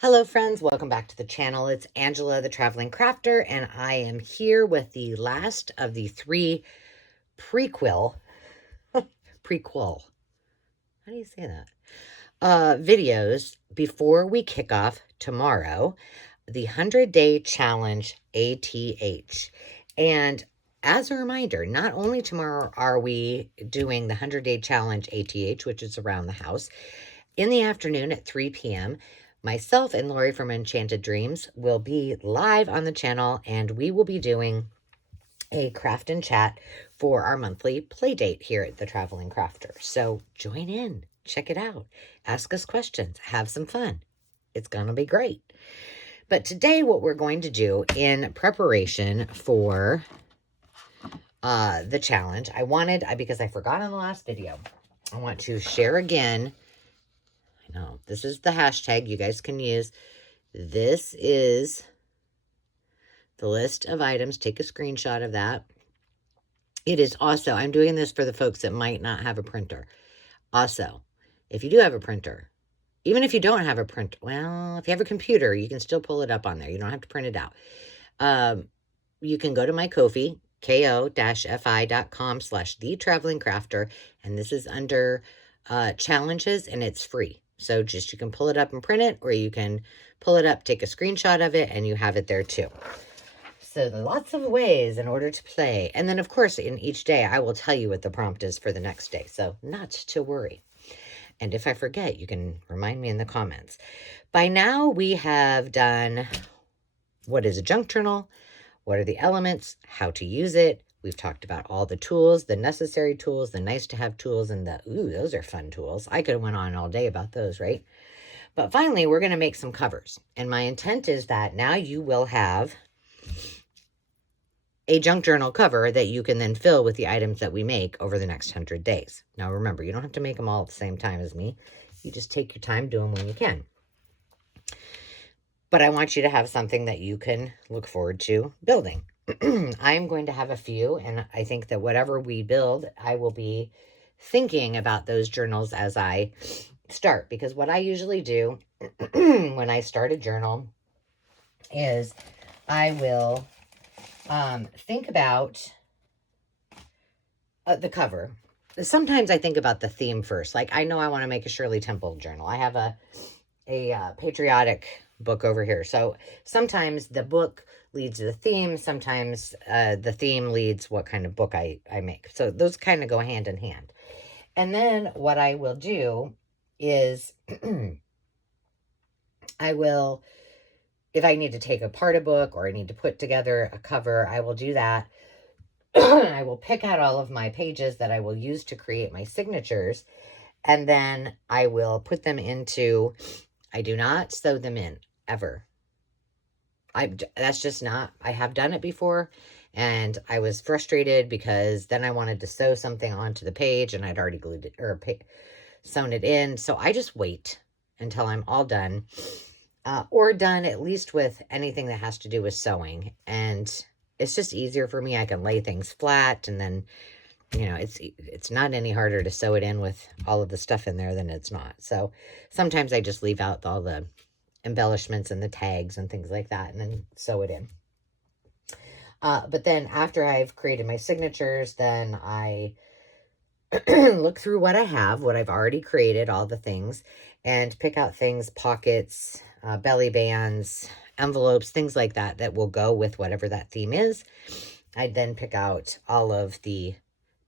Hello friends, welcome back to the channel. It's Angela, the Traveling Crafter, and I am here with the last of the three prequel, how do you say that? Videos before we kick off tomorrow, the 100-day challenge ATH. And as a reminder, not only tomorrow are we doing the 100-day challenge ATH, which is around the house, in the afternoon at 3 p.m., myself and Lori from Enchanted Dreams will be live on the channel, and we will be doing a craft and chat for our monthly play date here at the Traveling Crafter. So join in, check it out, ask us questions, have some fun. It's going to be great. But today what we're going to do in preparation for the challenge, because I forgot on the last video, I want to share again. No, this is the hashtag you guys can use. This is the list of items. Take a screenshot of that. It is also, I'm doing this for the folks that might not have a printer. Also, if you do have a printer, even if you don't have a printer, well, if you have a computer, you can still pull it up on there. You don't have to print it out. You can go to my Ko-fi, ko-fi.com/thetravelingcrafter, and this is under challenges, and it's free. So just you can pull it up and print it, or you can pull it up, take a screenshot of it, and you have it there too. So lots of ways in order to play. And then, of course, in each day, I will tell you what the prompt is for the next day. So not to worry. And if I forget, you can remind me in the comments. By now, we have done what is a junk journal, what are the elements, how to use it. We've talked about all the tools, the necessary tools, the nice to have tools, and those are fun tools. I could have went on all day about those, right? But finally, we're going to make some covers. And my intent is that now you will have a junk journal cover that you can then fill with the items that we make over the next 100 days. Now, remember, you don't have to make them all at the same time as me. You just take your time, do them when you can. But I want you to have something that you can look forward to building. I'm going to have a few, and I think that whatever we build, I will be thinking about those journals as I start. Because what I usually do when I start a journal is I will think about the cover. Sometimes I think about the theme first. Like, I know I want to make a Shirley Temple journal. I have a patriotic book over here. So sometimes the book leads the theme. Sometimes the theme leads what kind of book I make. So those kind of go hand in hand. And then what I will do is I will, if I need to take apart a book or I need to put together a cover, I will do that. I will pick out all of my pages that I will use to create my signatures. And then I will put them into, I do not sew them in, ever. That's just not, I have done it before, and I was frustrated because then I wanted to sew something onto the page, and I'd already glued it, or sewn it in. So I just wait until I'm all done, or done at least with anything that has to do with sewing. And it's just easier for me. I can lay things flat, and then, you know, it's not any harder to sew it in with all of the stuff in there than it's not. So sometimes I just leave out all the embellishments and the tags and things like that, and then sew it in. But then after I've created my signatures, then I look through what I have, what I've already created, all the things, and pick out things, pockets, belly bands, envelopes, things like that, that will go with whatever that theme is. I then pick out all of the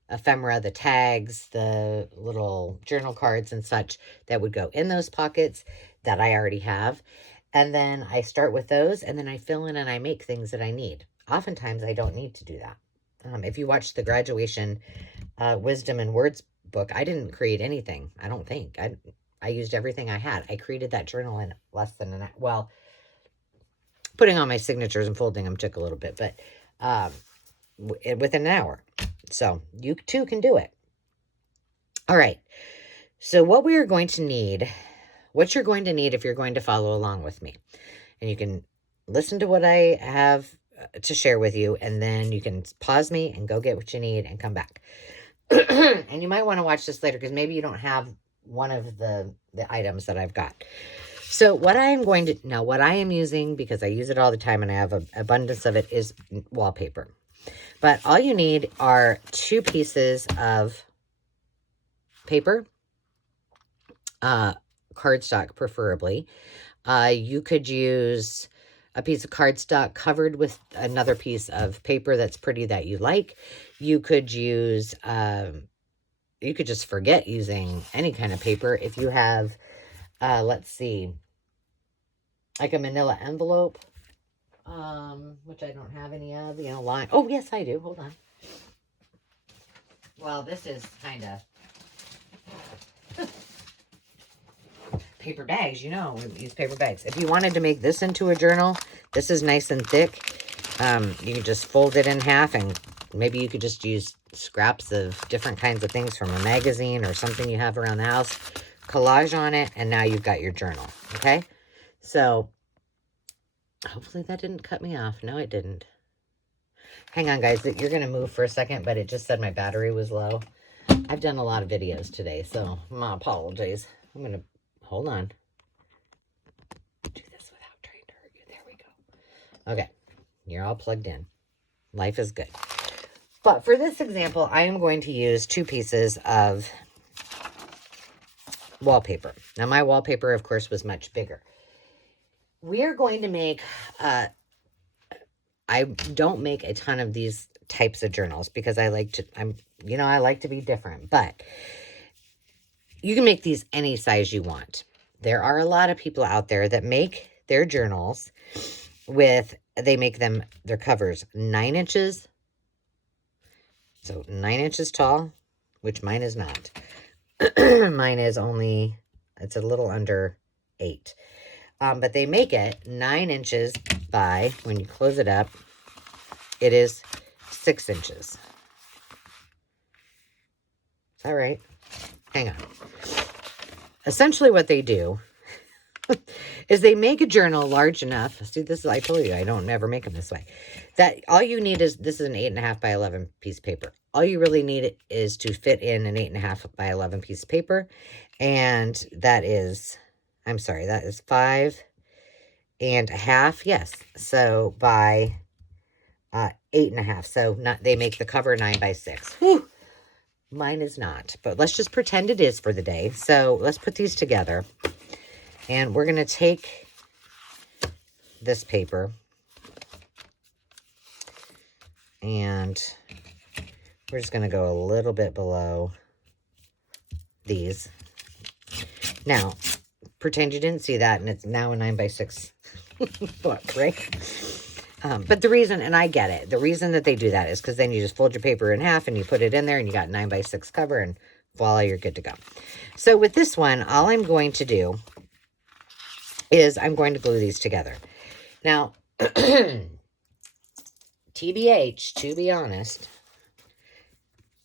ephemera, the tags, the little journal cards and such that would go in those pockets that I already have. And then I start with those, and then I fill in and I make things that I need. Oftentimes I don't need to do that. If you watch the graduation Wisdom and Words book, I didn't create anything. I don't think. I used everything I had. I created that journal in less than an hour. Well, putting on my signatures and folding them took a little bit, but within an hour. So you too can do it. All right. So what we are going to need, what you're going to need if you're going to follow along with me, and you can listen to what I have to share with you, and then you can pause me and go get what you need and come back. And you might want to watch this later because maybe you don't have one of the items that I've got. So what I am going to, now what I am using, because I use it all the time and I have an abundance of it, is wallpaper. But all you need are 2 pieces of paper, cardstock preferably. You could use a piece of cardstock covered with another piece of paper that's pretty that you like. You could use, you could just forget using any kind of paper. If you have, let's see, like a manila envelope, which I don't have any of, you know, line. Oh, yes, I do. Hold on. Well, this is kind of paper bags, you know, we use paper bags. If you wanted to make this into a journal, this is nice and thick. You can just fold it in half, and maybe you could just use scraps of different kinds of things from a magazine or something you have around the house, collage on it, and now you've got your journal. Okay, so hopefully that didn't cut me off. No, it didn't. Hang on, guys. You're going to move for a second, but it just said my battery was low. I've done a lot of videos today, so my apologies. I'm going to, hold on. Do this without trying to hurt you. There we go. Okay. You're all plugged in. Life is good. But for this example, I am going to use 2 pieces of wallpaper. Now, my wallpaper, of course, was much bigger. We are going to make, I don't make a ton of these types of journals because I like to, I like to be different, but you can make these any size you want. There are a lot of people out there that make their journals with, they make them, their covers 9 inches. So 9 inches tall, which mine is not. Mine is only, it's a little under 8. But they make it 9 inches by, when you close it up, it is 6 inches. Is that right? Hang on. Essentially what they do is they make a journal large enough. See, this is, I told you, I don't ever make them this way. That all you need is, this is an 8.5 by 11 piece of paper. All you really need is to fit in an 8.5 by 11 piece of paper. And that is, I'm sorry, that is 5.5. Yes. So by 8.5. So they make the cover 9 by 6. Whew. Mine is not, but let's just pretend it is for the day. So let's put these together. And we're going to take this paper and we're just going to go a little bit below these. Now, pretend you didn't see that, and it's now a 9 by 6 book, right? But the reason, and I get it, the reason that they do that is because then you just fold your paper in half and you put it in there and you got 9 by 6 cover, and voila, you're good to go. So with this one, all I'm going to do is I'm going to glue these together. Now, TBH, to be honest,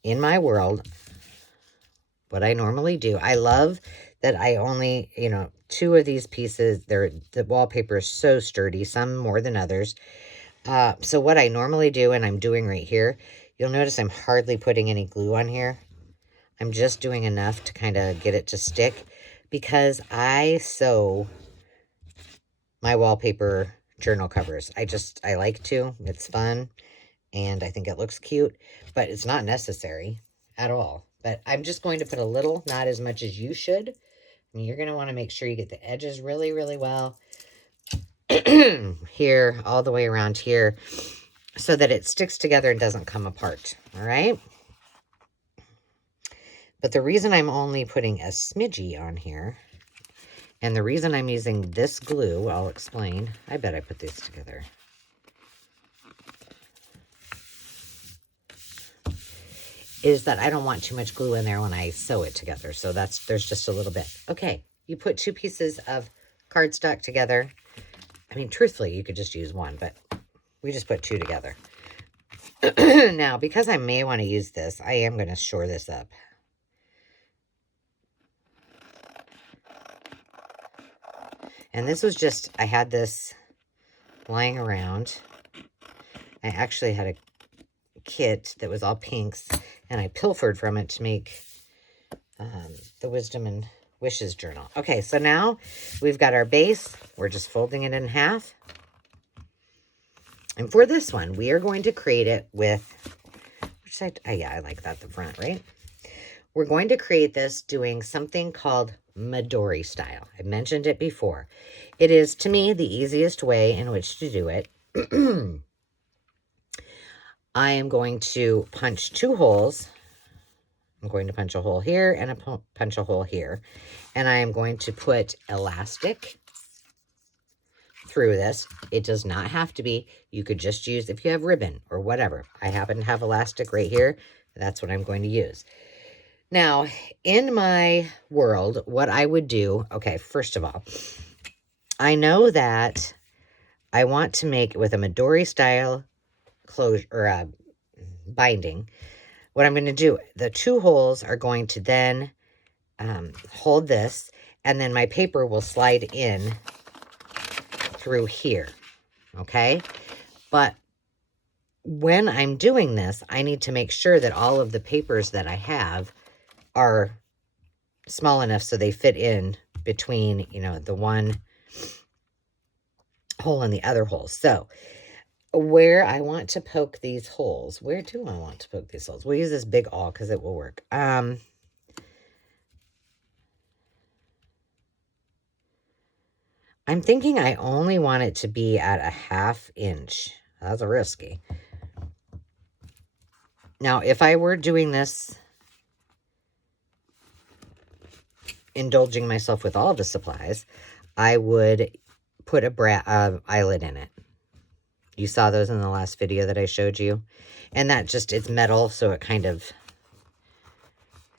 in my world, what I normally do, I love that I only, 2 of these pieces, the wallpaper is so sturdy, some more than others. So what I normally do, and I'm doing right here, you'll notice I'm hardly putting any glue on here. I'm just doing enough to kind of get it to stick, because I sew my wallpaper journal covers. I like to. It's fun, and I think it looks cute, but it's not necessary at all. But I'm just going to put a little, not as much as you should. And you're going to want to make sure you get the edges really, really well. Here, all the way around here, so that it sticks together and doesn't come apart. All right? But the reason I'm only putting a smidgy on here, and the reason I'm using this glue, I'll explain. I bet I put these together. Is that I don't want too much glue in there when I sew it together. So there's just a little bit. Okay, you put 2 pieces of cardstock together. I mean, truthfully, you could just use 1, but we just put 2 together. Now, because I may want to use this, I am going to shore this up. And this was just, I had this lying around. I actually had a kit that was all pinks, and I pilfered from it to make the Wisdom and wishes journal. Okay, so now we've got our base. We're just folding it in half. And for this one, we are going to create it with, which side? Oh, yeah, I like that, the front, right? We're going to create this doing something called Midori style. I mentioned it before. It is, to me, the easiest way in which to do it. I am going to punch 2 holes. I'm going to punch a hole here and punch a hole here. And I am going to put elastic through this. It does not have to be. You could just use, if you have ribbon or whatever. I happen to have elastic right here. That's what I'm going to use. Now, in my world, what I would do, okay, first of all, I know that I want to make, with a Midori style closure or binding, what I'm going to do, the 2 holes are going to then hold this, and then my paper will slide in through here, okay? But when I'm doing this, I need to make sure that all of the papers that I have are small enough so they fit in between, you know, the one hole and the other hole. So where I want to poke these holes, where do I want to poke these holes? We'll use this big awl because it will work. I'm thinking I only want it to be at a 1/2 inch. That's a risky. Now, if I were doing this, indulging myself with all the supplies, I would put a eyelet in it. You saw those in the last video that I showed you. And that just, it's metal, so it kind of...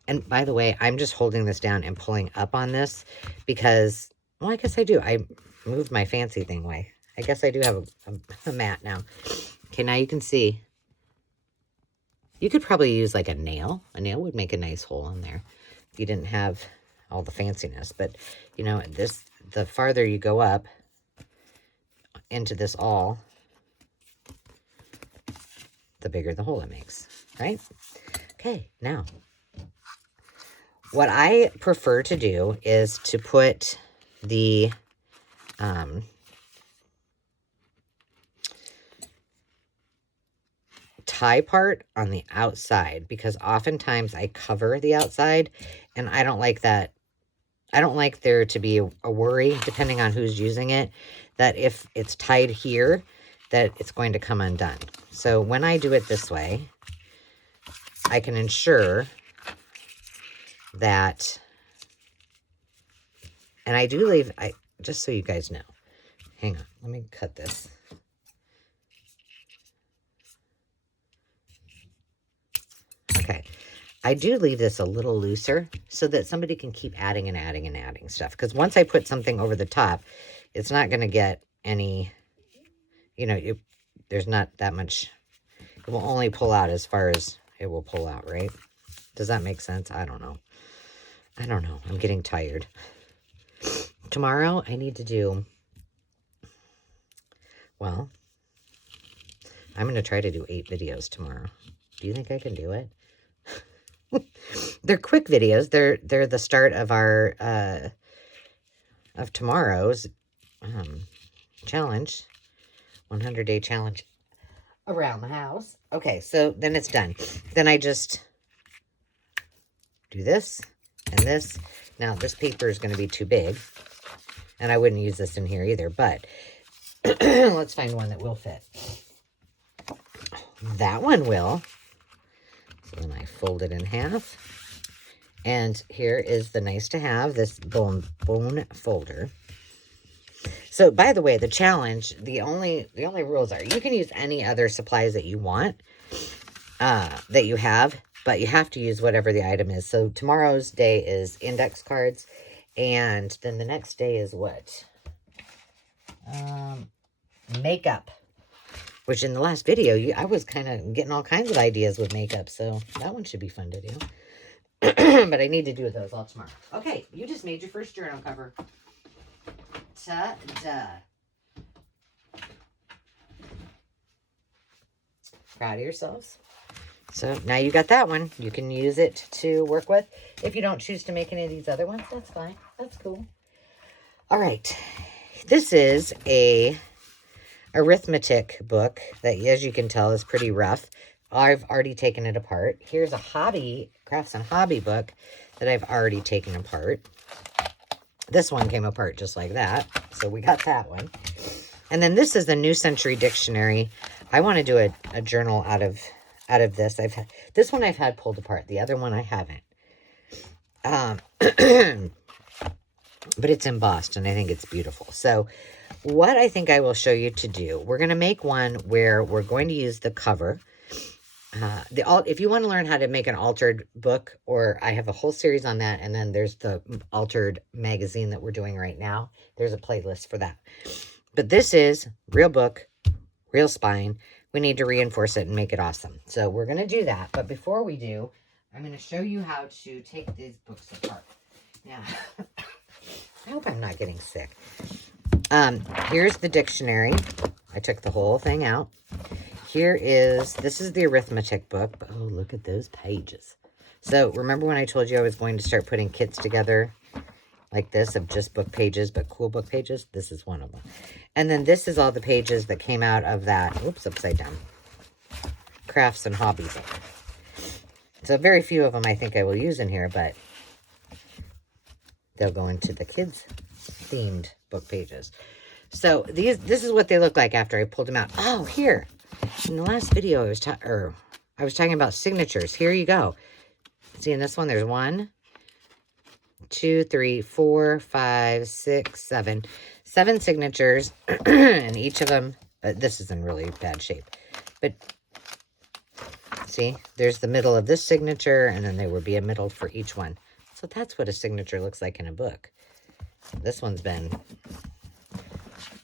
And by the way, I'm just holding this down and pulling up on this because, well, I guess I do. I moved my fancy thing away. I guess I do have a mat now. Okay, now you can see. You could probably use like a nail. A nail would make a nice hole in there if you didn't have all the fanciness. But, you know, this, the farther you go up into this awl, the bigger the hole it makes, right? Okay, now, what I prefer to do is to put the tie part on the outside, because oftentimes I cover the outside, and I don't like that. I don't like there to be a worry, depending on who's using it, that if it's tied here, that it's going to come undone. So when I do it this way, I can ensure that, and I do leave, just so you guys know, hang on, let me cut this. Okay, I do leave this a little looser so that somebody can keep adding and adding and adding stuff. Because once I put something over the top, it's not going to get any, you know, there's not that much. It will only pull out as far as it will pull out, right? Does that make sense? I don't know. I don't know. I'm getting tired. Tomorrow, I need to do, well, I'm going to try to do 8 videos tomorrow. Do you think I can do it? They're quick videos. They're the start of our of tomorrow's challenge, 100-day challenge around the house. Okay, so then it's done. Then I just do this and this. Now this paper is going to be too big, and I wouldn't use this in here either. But let's find one that will fit. That one will. So then I fold it in half. And here is the nice to have, this bone folder. So by the way, the challenge, the only rules are you can use any other supplies that you want, that you have, but you have to use whatever the item is. So tomorrow's day is index cards, and then the next day is what? Makeup. Which in the last video, I was kind of getting all kinds of ideas with makeup, so that one should be fun to do. But I need to do those all tomorrow. Okay, you just made your first journal cover. Ta-da. Proud of yourselves? So now you got that one. You can use it to work with. If you don't choose to make any of these other ones, that's fine. That's cool. All right. This is a arithmetic book that, as you can tell, is pretty rough. I've already taken it apart. Here's a hobby, crafts and hobby book that I've already taken apart. This one came apart just like that. So we got that one. And then this is the New Century Dictionary. I want to do a journal out of this. This one I've had pulled apart. The other one I haven't. But it's embossed and I think it's beautiful. So what I think I will show you to do, we're going to make one where we're going to use the cover. If you want to learn how to make an altered book, or I have a whole series on that, and then there's the altered magazine that we're doing right now. There's a playlist for that. But this is real book, real spine. We need to reinforce it and make it awesome. So we're going to do that. But before we do, I'm going to show you how to take these books apart. Now, I hope I'm not getting sick. Here's the dictionary. I took the whole thing out. This is the arithmetic book. Oh, look at those pages. So remember when I told you I was going to start putting kits together like this of just book pages, but cool book pages? This is one of them. And then this is all the pages that came out of that, oops, upside down, crafts and hobby book. So very few of them I think I will use in here, but they'll go into the kids themed book pages. So this is what they look like after I pulled them out. Oh, here. In the last video, I was talking about signatures. Here you go. See, in this one, there's 1, 2, 3, 4, 5, 6, 7. 7 signatures, and each of them, this is in really bad shape. But, see, there's the middle of this signature, and then there would be a middle for each one. So that's what a signature looks like in a book. This one's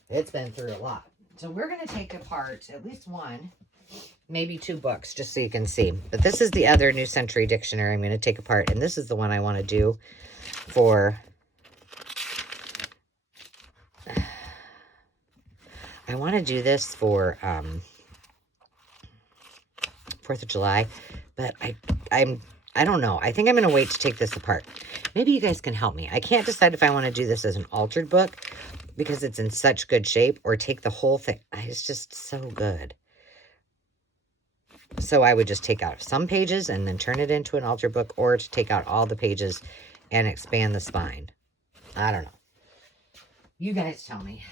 it's been through a lot. So we're going to take apart at least one, maybe 2 books, just so you can see. But this is the other New Century Dictionary I'm going to take apart. And this is the one I want to do for... I want to do this for 4th of July. But I don't know. I think I'm going to wait to take this apart. Maybe you guys can help me. I can't decide if I want to do this as an altered book because it's in such good shape, or take the whole thing. It's just so good. So I would just take out some pages and then turn it into an altered book, or to take out all the pages and expand the spine. I don't know. You guys tell me.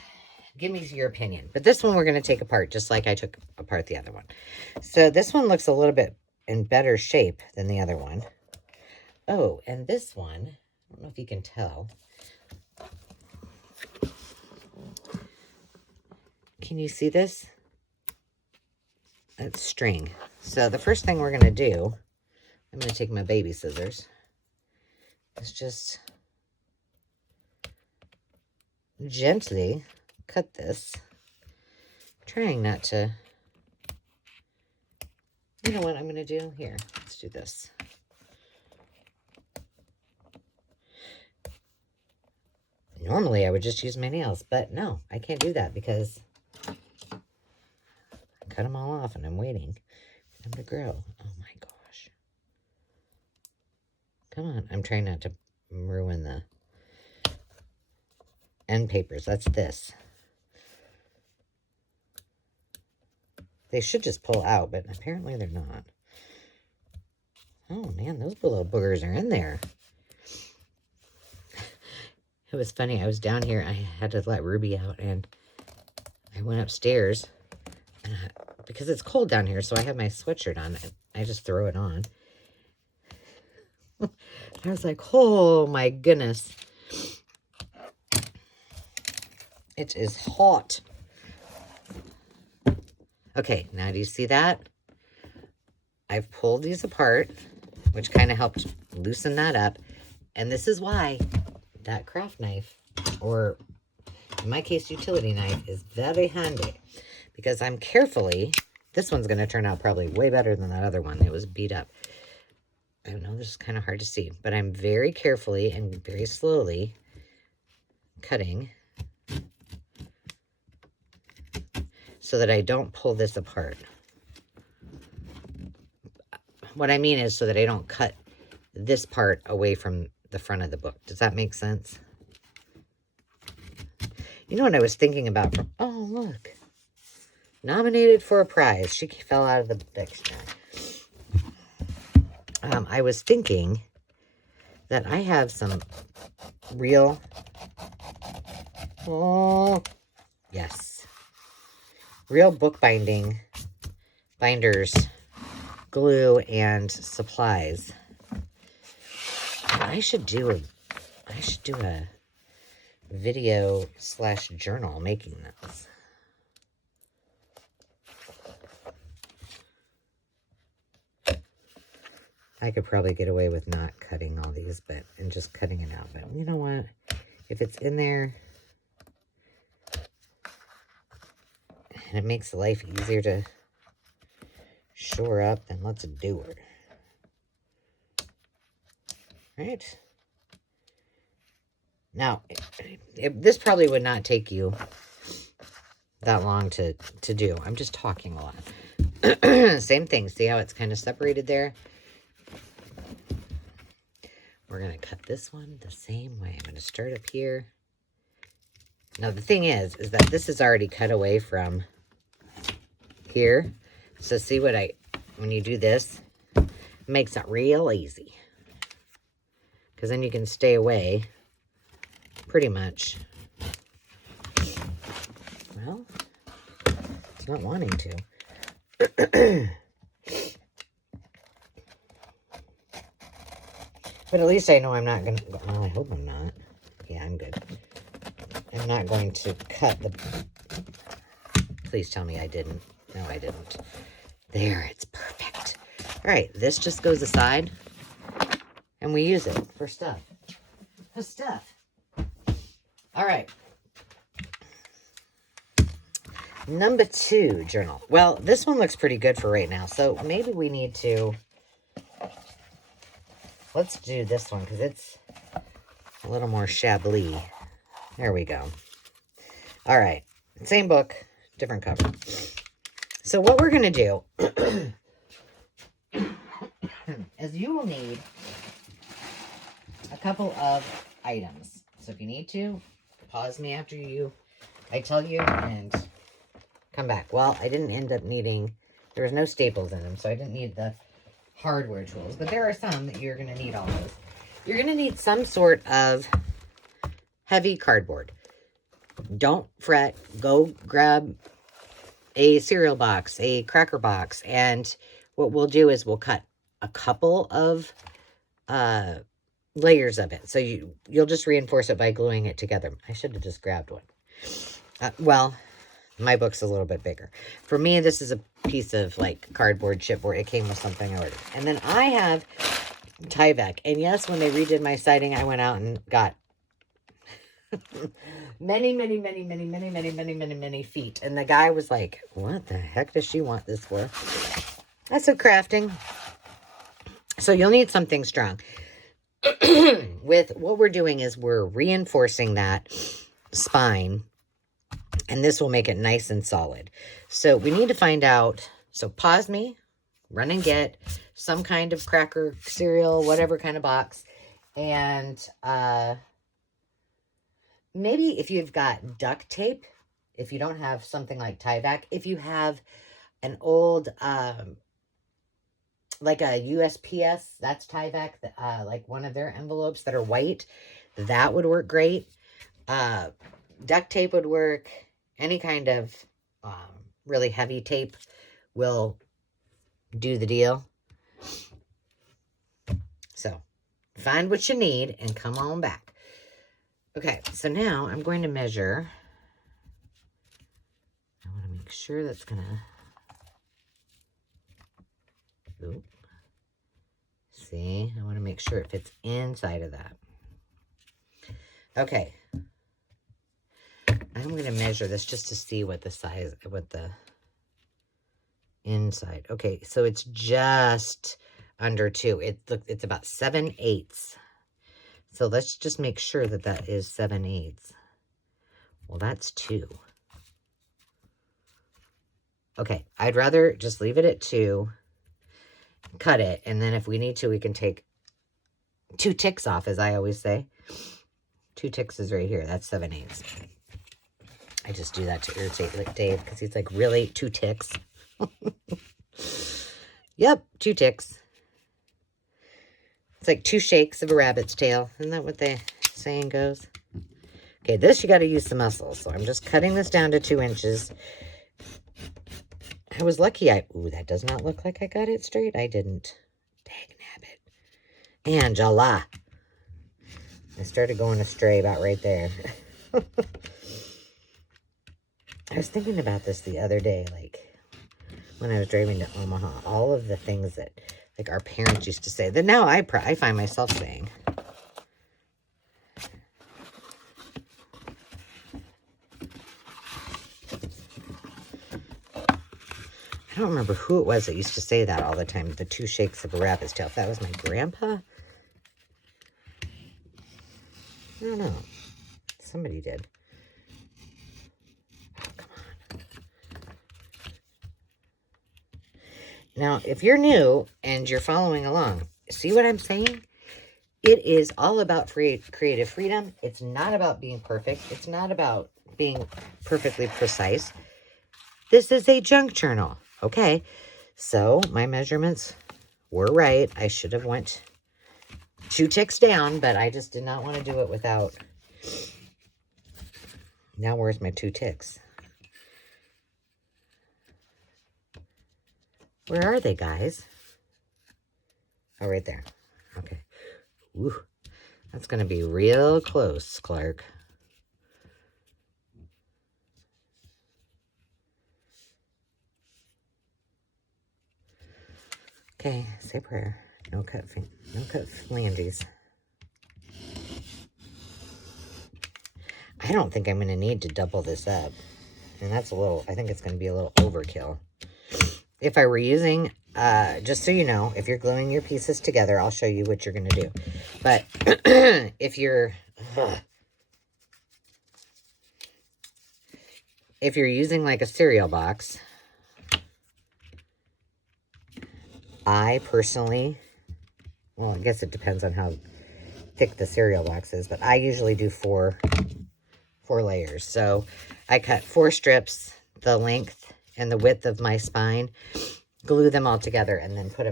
Give me your opinion. But this one we're going to take apart just like I took apart the other one. So this one looks a little bit in better shape than the other one. Oh, and this one, I don't know if you can tell. Can you see this? That's string. So the first thing we're going to do, I'm going to take my baby scissors, is just gently cut this. Trying not to, you know what I'm going to do? Here, let's do this. Normally, I would just use my nails, but no, I can't do that because I cut them all off and I'm waiting for them to grow. Oh my gosh. Come on. I'm trying not to ruin the end papers. That's this. They should just pull out, but apparently they're not. Oh man, those little boogers are in there. It was funny. I was down here. I had to let Ruby out, and I went upstairs because it's cold down here, so I have my sweatshirt on. I just throw it on. I was like, oh my goodness. It is hot. Okay, now do you see that? I've pulled these apart, which kind of helped loosen that up. And this is why that craft knife, or in my case, utility knife, is very handy. Because I'm carefully, this one's going to turn out probably way better than that other one. It was beat up. I know this is kind of hard to see, but I'm very carefully and very slowly cutting so that I don't pull this apart. what I mean is so that I don't cut this part away from the front of the book. Does that make sense? You know what I was thinking about? Oh, look. Nominated for a prize. She fell out of the dictionary. I was thinking that I have some real... Oh, yes. Real bookbinding binders, glue, and supplies. I should do a video / journal making this. I could probably get away with not cutting all these, and just cutting it out. But you know what? If it's in there and it makes life easier to shore up, then let's do it. Right? Now, this probably would not take you that long to do. I'm just talking a lot. Same thing. See how it's kind of separated there? We're going to cut this one the same way. I'm going to start up here. Now, the thing is that this is already cut away from here. So see what when you do this, it makes it real easy. Because then you can stay away pretty much. Well, it's not wanting to. But at least I know I'm not going to... Well, I hope I'm not. Yeah, I'm good. I'm not going to cut the... Please tell me I didn't. No, I didn't. There, it's perfect. All right, this just goes aside. And we use it for stuff. For stuff. All right. Number 2 journal. Well, this one looks pretty good for right now. So maybe we need to... Let's do this one because it's a little more chablis. There we go. All right. Same book, different cover. So what we're going to do is you will need a couple of items. So if you need to, pause me after I tell you and come back. Well, I didn't end up needing, there was no staples in them, so I didn't need the hardware tools, but there are some that you're going to need all those. You're going to need some sort of heavy cardboard. Don't fret. Go grab a cereal box, a cracker box, and what we'll do is we'll cut a couple of layers of it. So you'll just reinforce it by gluing it together. I should have just grabbed one. Well, my book's a little bit bigger. For me, this is a piece of like cardboard chipboard. It came with something I ordered. And then I have Tyvek. And yes, when they redid my siding, I went out and got many feet. And the guy was like, what the heck does she want this for? I said crafting. So you'll need something strong. With what we're doing is we're reinforcing that spine. And this will make it nice and solid. So we need to find out. So pause me, run and get some kind of cracker, cereal, whatever kind of box. And maybe if you've got duct tape, if you don't have something like Tyvek, if you have an old, like a USPS, that's Tyvek, like one of their envelopes that are white, that would work great. Duct tape would work. Any kind of really heavy tape will do the deal. So, find what you need and come on back. Okay, so now I'm going to measure. I want to make sure that's going to... Oop. See, I want to make sure it fits inside of that. Okay. I'm going to measure this just to see what the size, what the inside. Okay, so it's just under 2. It's about 7/8. So let's just make sure that that is 7/8. Well, that's 2. Okay, I'd rather just leave it at 2. cut it. And then if we need to, we can take 2 ticks off, as I always say. 2 ticks is right here. That's 7/8. I just do that to irritate Dave because he's like, really? 2 ticks? Yep, 2 ticks. It's like 2 shakes of a rabbit's tail. Isn't that what the saying goes? Okay, this you got to use some muscles. So I'm just cutting this down to 2 inches. I was lucky. Ooh, that does not look like I got it straight. I didn't. Dang nabbit. Angela. I started going astray about right there. I was thinking about this the other day, like when I was driving to Omaha, all of the things that like our parents used to say that now I find myself saying. I don't remember who it was that used to say that all the time, the 2 shakes of a rabbit's tail. If that was my grandpa? I don't know. Somebody did. Oh, come on. Now, if you're new and you're following along, see what I'm saying? It is all about creative freedom. It's not about being perfect. It's not about being perfectly precise. This is a junk journal. Okay, so my measurements were right. I should have went 2 ticks down, but I just did not want to do it without. Now where's my 2 ticks? Where are they, guys? Oh, right there. Okay. Woo. That's going to be real close, Clark. Okay, say prayer. No cut flanges. I don't think I'm going to need to double this up. And that's a little, I think it's going to be a little overkill. If I were using, just so you know, if you're gluing your pieces together, I'll show you what you're going to do. But if you're using like a cereal box, I personally, well, I guess it depends on how thick the cereal box is, but I usually do 4 layers. So I cut 4 strips, the length and the width of my spine, glue them all together, and then put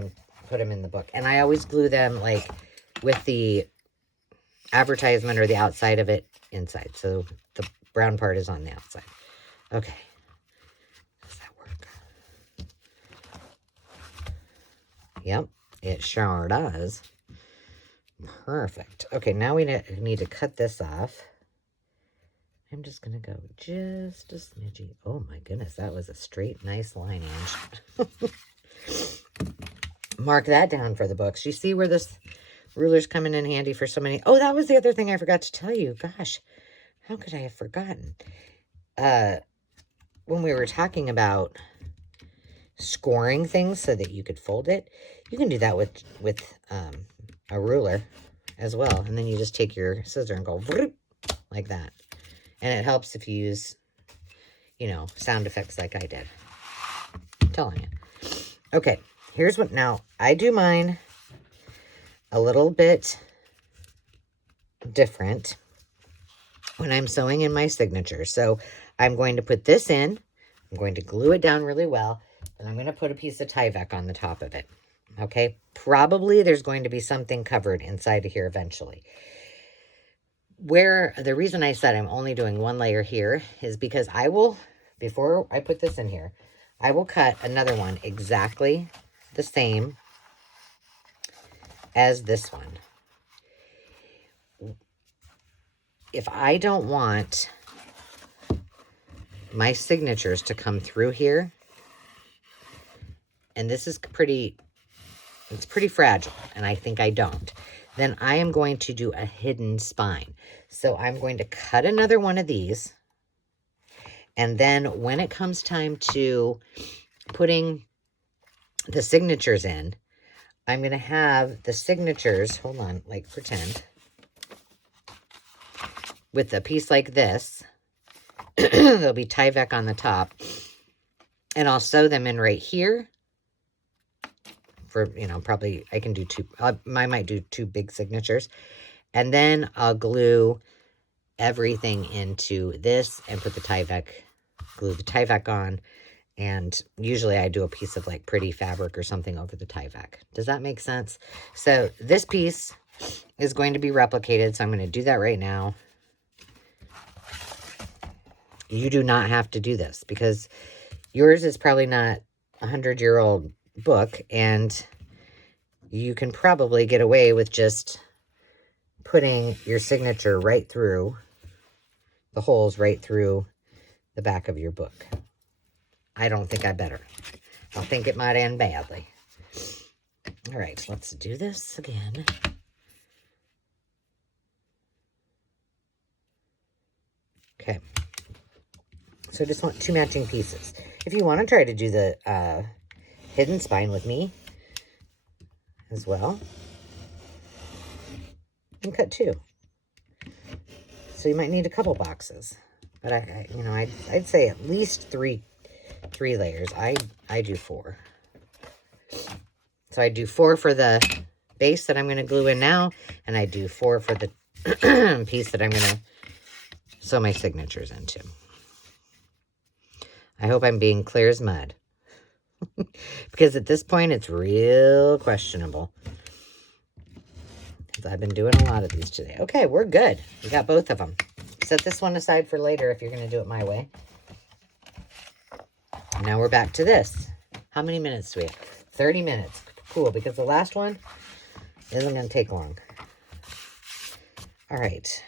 them in the book. And I always glue them like with the advertisement or the outside of it inside. So the brown part is on the outside. Okay. Does that work? Yep, it sure does. Perfect. Okay, now we need to cut this off. I'm just going to go just a smidgy. Oh my goodness, that was a straight, nice line, Ange. Mark that down for the books. You see where this ruler's coming in handy for so many. Oh, that was the other thing I forgot to tell you. Gosh, how could I have forgotten? When we were talking about scoring things so that you could fold it, you can do that with a ruler as well. And then you just take your scissor and go like that. And it helps if you use, you know, sound effects like I did. I'm telling you. Okay, here's what, now, I do mine a little bit different when I'm sewing in my signature. So I'm going to put this in. I'm going to glue it down really well. And I'm going to put a piece of Tyvek on the top of it. Okay, probably there's going to be something covered inside of here eventually. Where the reason I said I'm only doing 1 layer here is because I will, before I put this in here, I will cut another one exactly the same as this one. If I don't want my signatures to come through here, and this is it's pretty fragile, and I think I don't, then I am going to do a hidden spine. So I'm going to cut another one of these, and then when it comes time to putting the signatures in, I'm going to have the signatures, hold on, like pretend, with a piece like this. There'll be Tyvek on the top, and I'll sew them in right here, for, you know, probably I can do two. I might do two big signatures. And then I'll glue everything into this and put the Tyvek, glue the Tyvek on. And usually I do a piece of like pretty fabric or something over the Tyvek. Does that make sense? So this piece is going to be replicated. So I'm going to do that right now. You do not have to do this because yours is probably not a 100-year-old book. And you can probably get away with just putting your signature right through the holes, right through the back of your book. I don't think I better. I think it might end badly. All right, let's do this again. Okay. So I just want two matching pieces. If you want to try to do the hidden spine with me as well, you can cut two. So you might need a couple boxes. But I'd say at least three layers. I do 4. So I do 4 for the base that I'm going to glue in now, and I do 4 for the piece that I'm going to sew my signatures into. I hope I'm being clear as mud. Because at this point, it's real questionable. Because I've been doing a lot of these today. Okay, we're good. We got both of them. Set this one aside for later if you're going to do it my way. Now we're back to this. How many minutes do we have? 30 minutes. Cool, because the last one isn't going to take long. All right.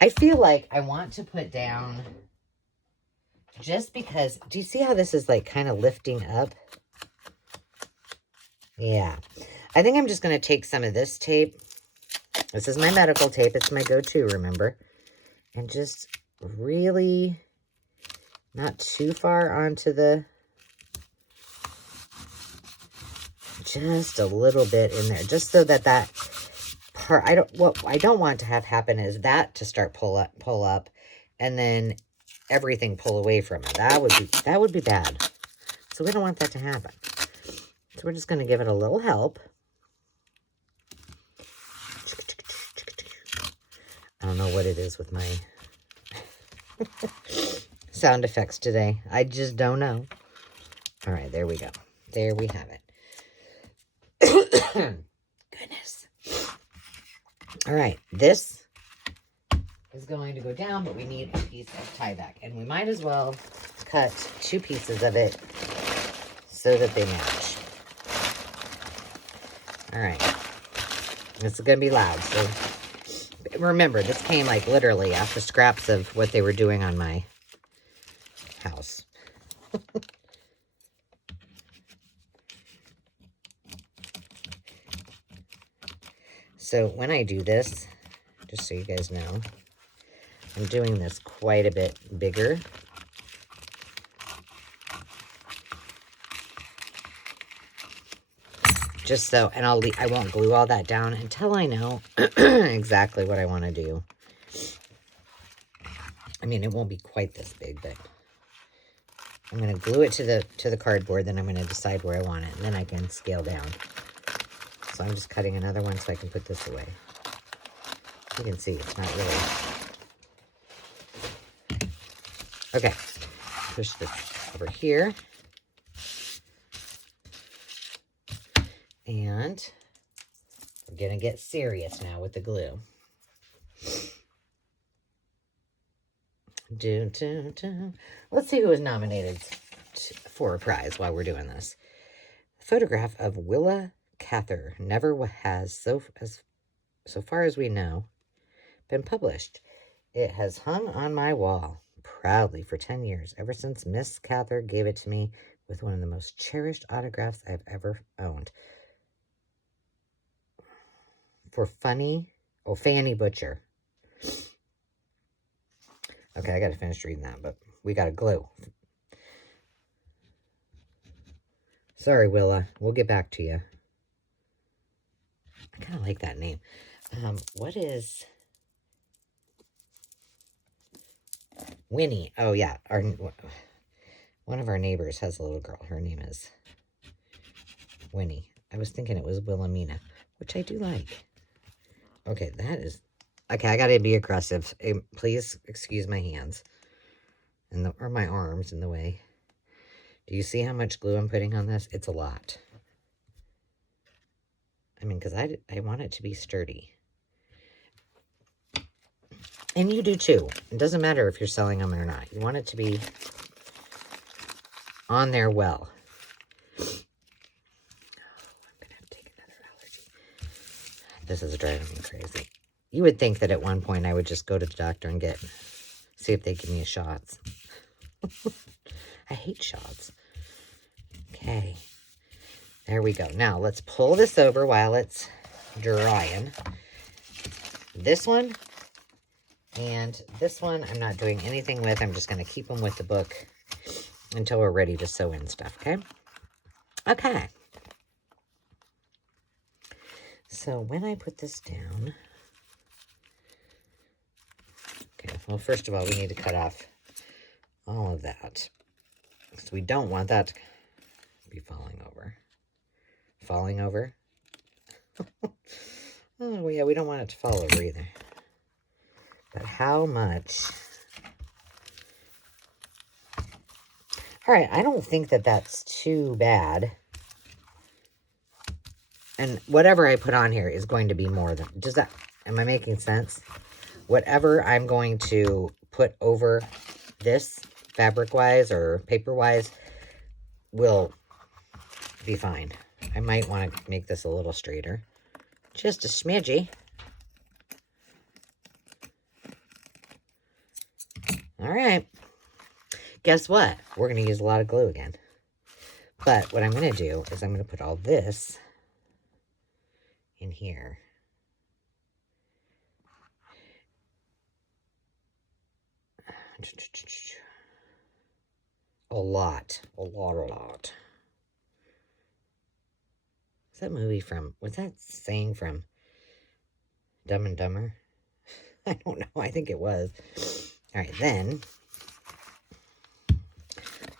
I feel like I want to put down, just because, do you see how this is like kind of lifting up? Yeah. I think I'm just going to take some of this tape. This is my medical tape. It's my go-to, remember? And just really not too far onto the, just a little bit in there, just so that that part, what I don't want to have happen is that to start pull up, and then everything pull away from it. That would be bad. So we don't want that to happen. So we're just going to give it a little help. I don't know what it is with my sound effects today. I just don't know. All right, there we go. There we have it. Goodness. All right, this is going to go down, but we need a piece of Tyvek. And we might as well cut 2 pieces of it so that they match. All right. This is going to be loud, so remember, this came like literally off the scraps of what they were doing on my house. So when I do this, just so you guys know, I'm doing this quite a bit bigger. Just so, and I won't glue all that down until I know exactly what I want to do. I mean, it won't be quite this big, but I'm going to glue it to the cardboard. Then I'm going to decide where I want it, and then I can scale down. So I'm just cutting another one so I can put this away. You can see it's not really. Okay, push this over here. And we're going to get serious now with the glue. Let's see who was nominated for a prize while we're doing this. A photograph of Willa Cather never has, so far as we know, been published. It has hung on my wall proudly for 10 years, ever since Miss Cather gave it to me with one of the most cherished autographs I've ever owned. For Fanny Butcher. Okay, I got to finish reading that, but we got to glue. Sorry, Willa. We'll get back to you. I kind of like that name. What is Winnie? Oh, yeah. One of our neighbors has a little girl. Her name is Winnie. I was thinking it was Wilhelmina, which I do like. Okay, that is... Okay, I gotta be aggressive. Please excuse my hands. Or my arms in the way. Do you see how much glue I'm putting on this? It's a lot. I mean, because I want it to be sturdy. And you do too. It doesn't matter if you're selling them or not. You want it to be on there well. Oh, I'm going to have to take another allergy. This is driving me crazy. You would think that at one point I would just go to the doctor and see if they give me a shots. I hate shots. Okay. There we go. Now, let's pull this over while it's drying. This one and this one I'm not doing anything with. I'm just going to keep them with the book until we're ready to sew in stuff, okay? Okay. So, when I put this down... Okay, well, first of all, we need to cut off all of that. Because we don't want that to be falling over. Falling over? Oh, yeah, we don't want it to fall over either. But how much? All right, I don't think that that's too bad. And whatever I put on here is going to be more than... Am I making sense? Whatever I'm going to put over this, fabric-wise or paper-wise, will be fine. I might want to make this a little straighter. Just a smidgy. All right. Guess what? We're going to use a lot of glue again. But what I'm going to do is I'm going to put all this in here. A lot. Is that movie from, was that saying from Dumb and Dumber? I don't know. I think it was. All right, then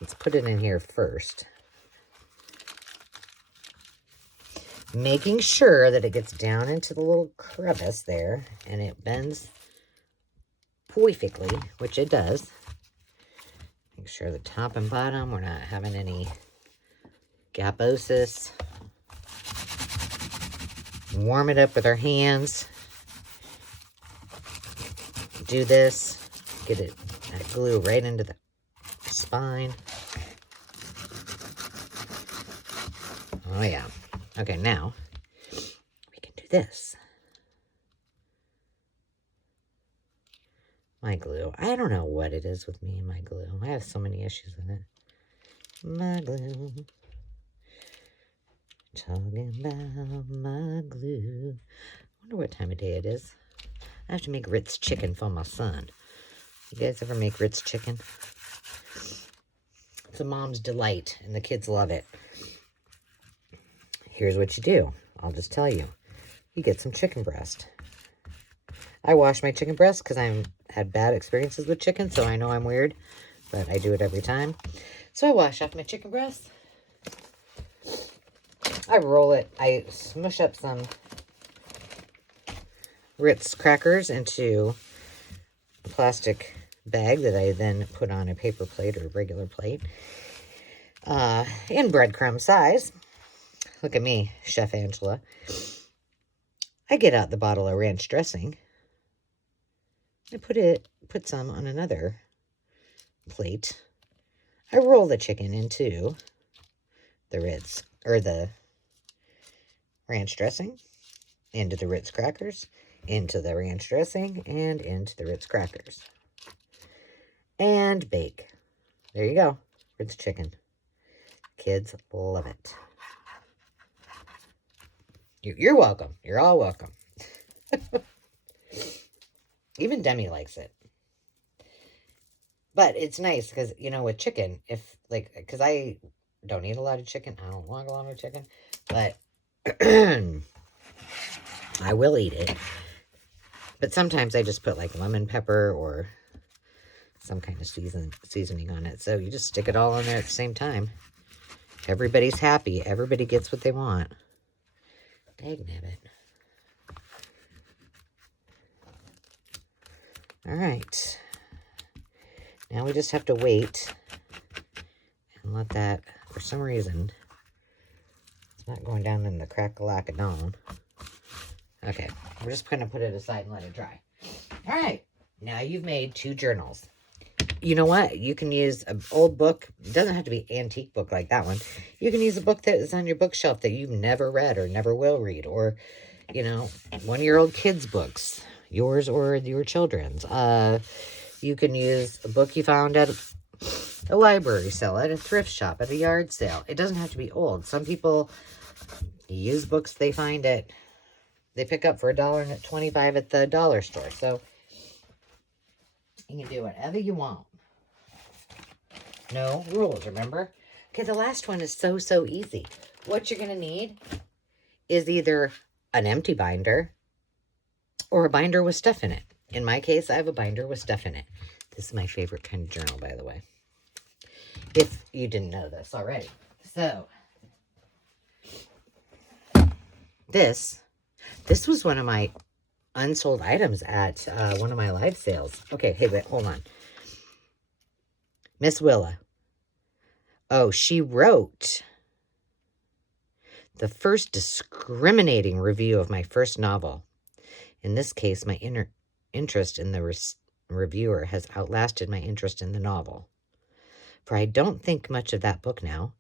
let's put it in here first. Making sure that it gets down into the little crevice there and it bends perfectly, which it does. Make sure the top and bottom, we're not having any gaposis. Warm it up with our hands. Do this. Get it, that glue right into the spine. Oh yeah. Okay, now we can do this. My glue. I don't know what it is with me and my glue. I have so many issues with it. My glue. Talking about my glue. I wonder what time of day it is. I have to make Ritz chicken for my son. You guys ever make Ritz chicken? It's a mom's delight, and the kids love it. Here's what you do. I'll just tell you. You get some chicken breast. I wash my chicken breast because I've had bad experiences with chicken, so I know I'm weird, but I do it every time. So I wash off my chicken breast. I roll it. I smush up some Ritz crackers into a plastic bag that I then put on a paper plate or a regular plate in breadcrumb size. Look at me, Chef Angela. I get out the bottle of ranch dressing. I put some on another plate. I roll the chicken into the Ritz, or the ranch dressing, into the Ritz crackers, into the ranch dressing, and into the Ritz crackers. And bake. There you go. Ritz chicken. Kids love it. You're welcome. You're all welcome. Even Demi likes it. But it's nice because, you know, with chicken, because I don't eat a lot of chicken. I don't want a lot of chicken. But I will eat it. But sometimes I just put like lemon pepper or some kind of seasoning on it. So you just stick it all in there at the same time. Everybody's happy. Everybody gets what they want. Dagnabbit. All right. Now we just have to wait and let that, for some reason, it's not going down in the crack-a-lack-a-dawn. Okay, we're just going to put it aside and let it dry. All right, now you've made 2 journals. You know what? You can use an old book. It doesn't have to be an antique book like that one. You can use a book that is on your bookshelf that you've never read or never will read. Or, you know, one of your old kids' books. Yours or your children's. You can use a book you found at a library sale, at a thrift shop, at a yard sale. It doesn't have to be old. Some people use books they find at, they pick up for $1.25 at the dollar store. So you can do whatever you want. No rules, remember? Okay, the last one is so easy. What you're going to need is either an empty binder or a binder with stuff in it. In my case, I have a binder with stuff in it. This is my favorite kind of journal, by the way. If you didn't know this already. So, this was one of my unsold items at one of my live sales. Okay, hey, wait, hold on. Miss Willa. Oh, she wrote the first discriminating review of my first novel. In this case, my interest in the reviewer has outlasted my interest in the novel. For I don't think much of that book now.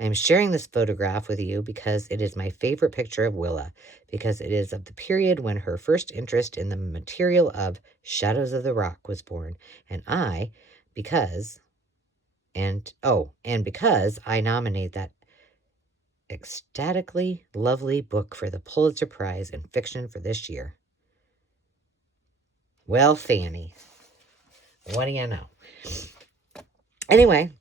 I am sharing this photograph with you because it is my favorite picture of Willa, because it is of the period when her first interest in the material of Shadows of the Rock was born, and because I nominate that ecstatically lovely book for the Pulitzer Prize in Fiction for this year. Well, Fanny, what do you know? Anyway,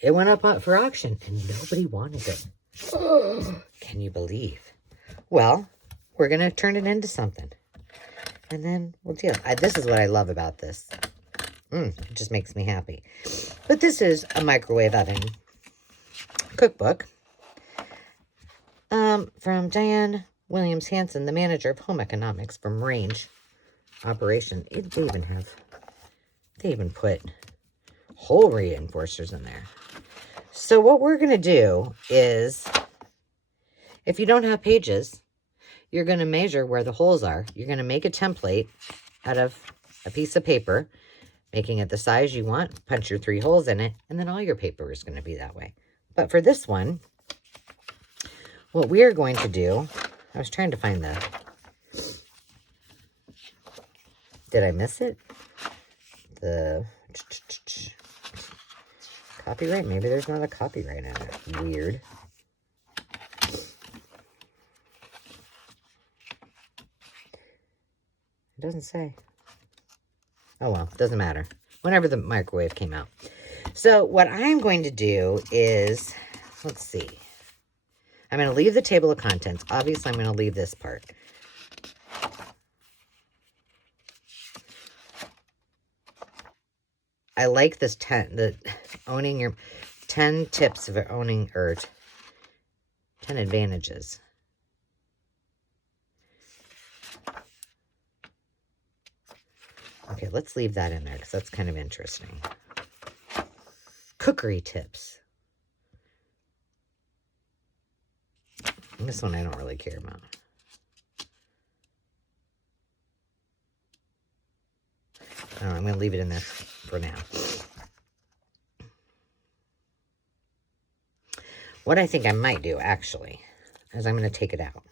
it went up for auction, and nobody wanted it. Can you believe? Well, we're going to turn it into something, and then we'll deal. This is what I love about this. It just makes me happy. But this is a microwave oven cookbook from Diane Williams Hanson, the manager of home economics from Range Operation. They even put hole reinforcers in there. So what we're going to do is, if you don't have pages, you're going to measure where the holes are. You're going to make a template out of a piece of paper, making it the size you want, punch your 3 holes in it, and then all your paper is going to be that way. But for this one, what we are going to do, I was trying to find did I miss it? The copyright? Maybe there's not a copyright on it. Weird. It doesn't say. Oh, well, doesn't matter. Whenever the microwave came out. So what I'm going to do is, let's see. I'm going to leave the table of contents. Obviously, I'm going to leave this part. I like this 10 tips of owning, or 10 advantages. Okay, let's leave that in there because that's kind of interesting. Cookery tips. And this one I don't really care about. I'm going to leave it in there for now. What I think I might do, actually, is I'm going to take it out.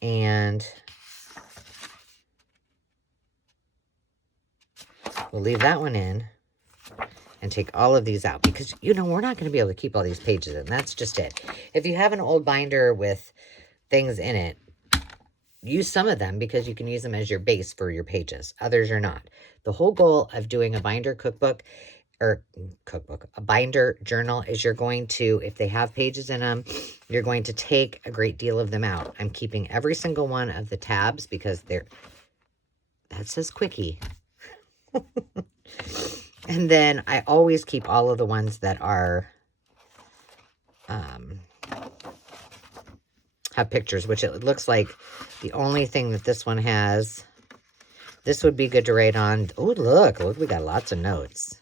And we'll leave that one in and take all of these out. Because, you know, we're not going to be able to keep all these pages in. That's just it. If you have an old binder with things in it, use some of them because you can use them as your base for your pages. Others are not. The whole goal of doing a binder a binder journal is you're going to, if they have pages in them, you're going to take a great deal of them out. I'm keeping every single one of the tabs because the That says quickie. And then I always keep all of the ones that are have pictures, which it looks like the only thing that this one has. This would be good to write on. Oh, look, we got lots of notes.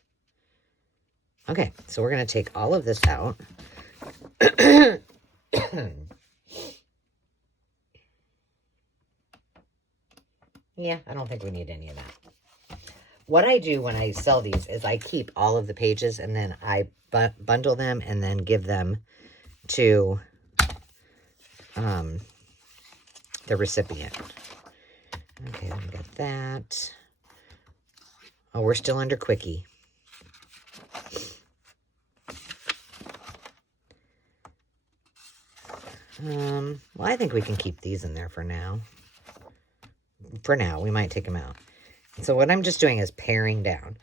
Okay, so we're going to take all of this out. Yeah, I don't think we need any of that. What I do when I sell these is I keep all of the pages and then I bundle them and then give them to the recipient. Okay, let me get that. Oh, we're still under quickie. Well, I think we can keep these in there for now. For now, we might take them out. So what I'm just doing is paring down.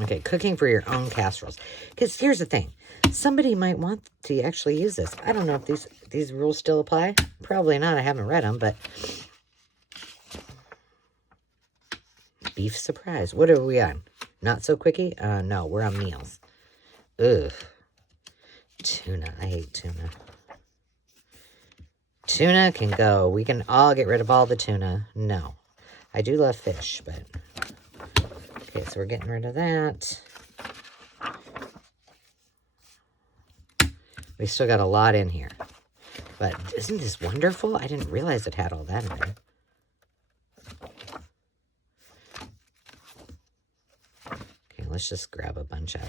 Okay, cooking for your own casseroles. Because here's the thing. Somebody might want to actually use this. I don't know if these rules still apply. Probably not. I haven't read them, but... Beef surprise. What are we on? Not so quickie? No, we're on meals. Ugh. Tuna. I hate tuna. Tuna can go. We can all get rid of all the tuna. No. I do love fish, but... Okay, so we're getting rid of that. We still got a lot in here. But isn't this wonderful? I didn't realize it had all that in there. Okay, let's just grab a bunch out.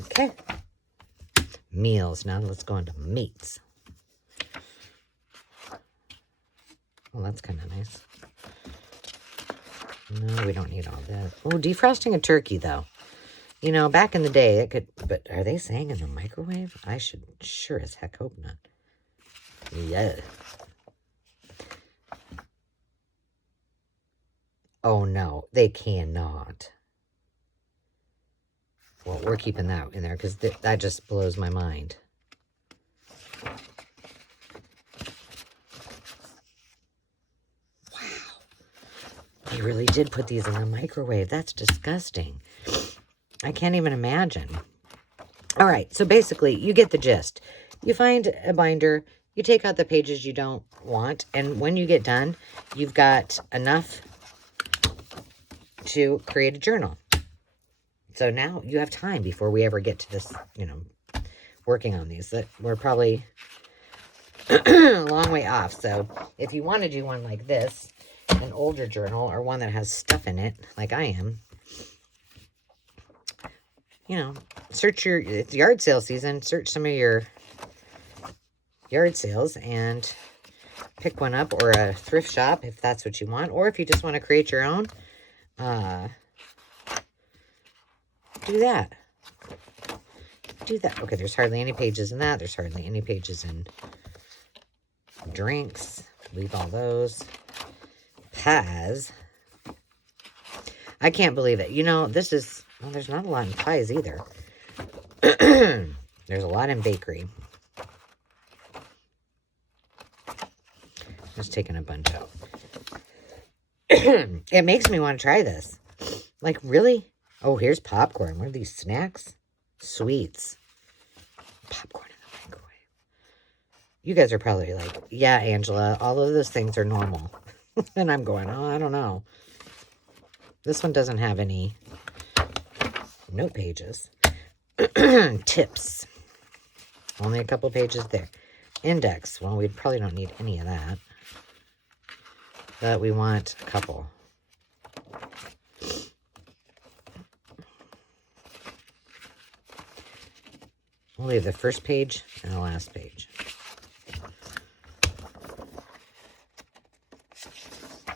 Okay. Meals. Now let's go into meats. Well, that's kind of nice. No, we don't need all that. Oh, defrosting a turkey, though. You know, back in the day, it could... But are they saying in the microwave? I should sure as heck hope not. Yeah. Oh, no. They cannot. Well, we're keeping that in there because that just blows my mind. Wow. They really did put these in the microwave. That's disgusting. I can't even imagine. All right, so basically, you get the gist. You find a binder, you take out the pages you don't want, and when you get done, you've got enough to create a journal. So now you have time before we ever get to this, you know, working on these. That we're probably a long way off. So if you want to do one like this, an older journal, or one that has stuff in it, like I am, you know, it's yard sale season, search some of your yard sales and pick one up, or a thrift shop if that's what you want, or if you just want to create your own, do that. Okay, there's hardly any pages in that. There's hardly any pages in drinks. Leave all those. Pies. I can't believe it. You know, this is... Well, there's not a lot in pies either. There's a lot in bakery. Just taking a bunch out. It makes me want to try this. Like, really? Oh, here's popcorn. What are these snacks? Sweets. Popcorn in the microwave. You guys are probably like, yeah, Angela, all of those things are normal. And I'm going, oh, I don't know. This one doesn't have any note pages. Tips. Only a couple pages there. Index. Well, we probably don't need any of that. But we want a couple. We'll leave the first page and the last page.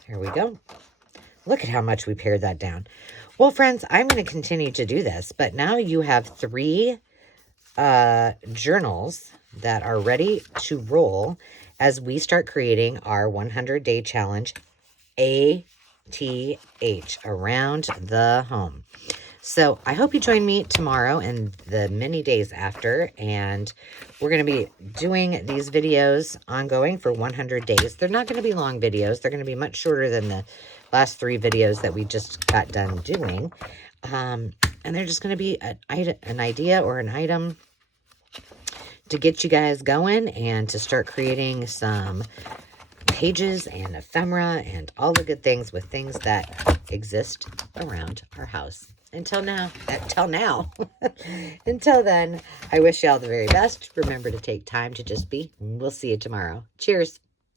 Here we go. Look at how much we pared that down. Well, friends, I'm going to continue to do this, but now you have 3 journals that are ready to roll as we start creating our 100-day challenge, ATH, Around the Home. So I hope you join me tomorrow and the many days after. And we're going to be doing these videos ongoing for 100 days. They're not going to be long videos. They're going to be much shorter than the last 3 videos that we just got done doing. And they're just going to be an idea or an item to get you guys going and to start creating some pages and ephemera and all the good things with things that exist around our house. Until now, until then, I wish you all the very best. Remember to take time to just be. We'll see you tomorrow. Cheers.